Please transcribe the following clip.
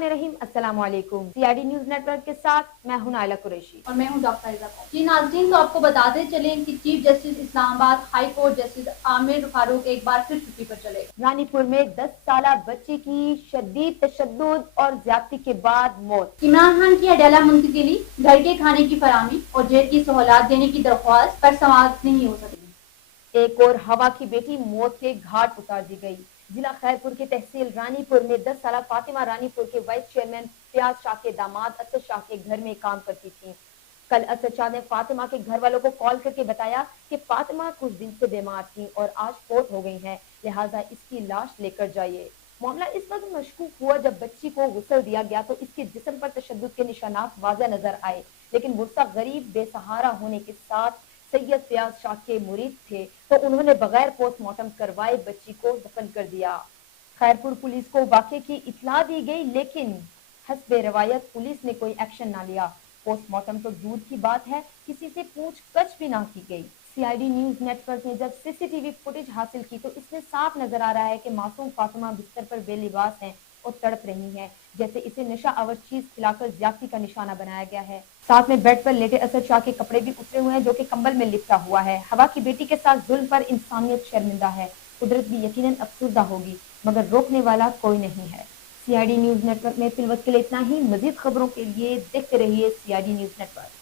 बिस्मिल्लाहिर्रहमानिर्रहीम। अस्सलाम वालेकुम। सीआईडी न्यूज नेटवर्क के साथ मैं हूं नाइला कुरैशी और मैं हूं डॉक्टर इज़ा। जी नाज़रीन, तो आपको बताते चलें कि chief justice Islamabad high court justice Aamir Farooq एक बार फिर छुट्टी पर चले। रानीपुर में 10 साला बच्ची की शदीद तशद्दुद और ज्यादती के बाद मौत। इमरान खान की अडेला मुंतकिली, घर के खाने की फराहमी और जेल की सहूलत देने की दरख्वास्त पर समाअत नहीं हो सकी। एक और हवा की बेटी मौत के घाट उतार दी गई। जिला खैरपुर की तहसील रानीपुर में 10 साला फातिमा रानीपुर के वाइस चेयरमैन फयाज शाह के दामाद असद शाह के घर में काम करती थी। कल असद शाह ने फातिमा के घर वालों को कॉल करके बताया कि फातिमा कुछ दिन से बीमार थी और आज फोत हो गई हैं, लिहाजा इसकी लाश लेकर जाइए। मामला इस वक्त मशकूक हुआ जब बच्ची को गुस्ल दिया गया तो इसके जिस्म पर तशद्दुद के निशानात वाज़ह नजर आए, लेकिन गुस्सा गरीब बेसहारा होने के साथ सैयद फयाज शाह के मुरीद थे तो उन्होंने बगैर पोस्टमार्टम करवाए बच्ची को दफन कर दिया। खैरपुर पुलिस को वाक़े की इत्तला दी गई, लेकिन हस्बे रवायत पुलिस ने कोई एक्शन ना लिया। पोस्टमार्टम तो दूर की बात है, किसी से पूछताछ भी ना की गई। सीआईडी न्यूज नेटवर्क ने जब सीसीटीवी फुटेज हासिल की तो इसमें साफ नजर आ रहा है कि मासूम फातिमा बिस्तर पर बेलिबास हैं और तड़प रही हैं, जैसे इसे नशा आवर चीज खिलाकर ज्यादती का निशाना बनाया गया है। साथ में बेड पर लेटे असद शाह के कपड़े भी उतरे हुए हैं, जो कि कंबल में लिपटा हुआ है। हवा की बेटी के साथ जुल्म पर इंसानियत शर्मिंदा है। कुदरत भी यकीनन अफसुर्दा होगी, मगर रोकने वाला कोई नहीं है। सीआईडी न्यूज नेटवर्क में फिलवक्त के लिए इतना ही। मजीद खबरों के लिए देखते रहिए सीआईडी न्यूज नेटवर्क।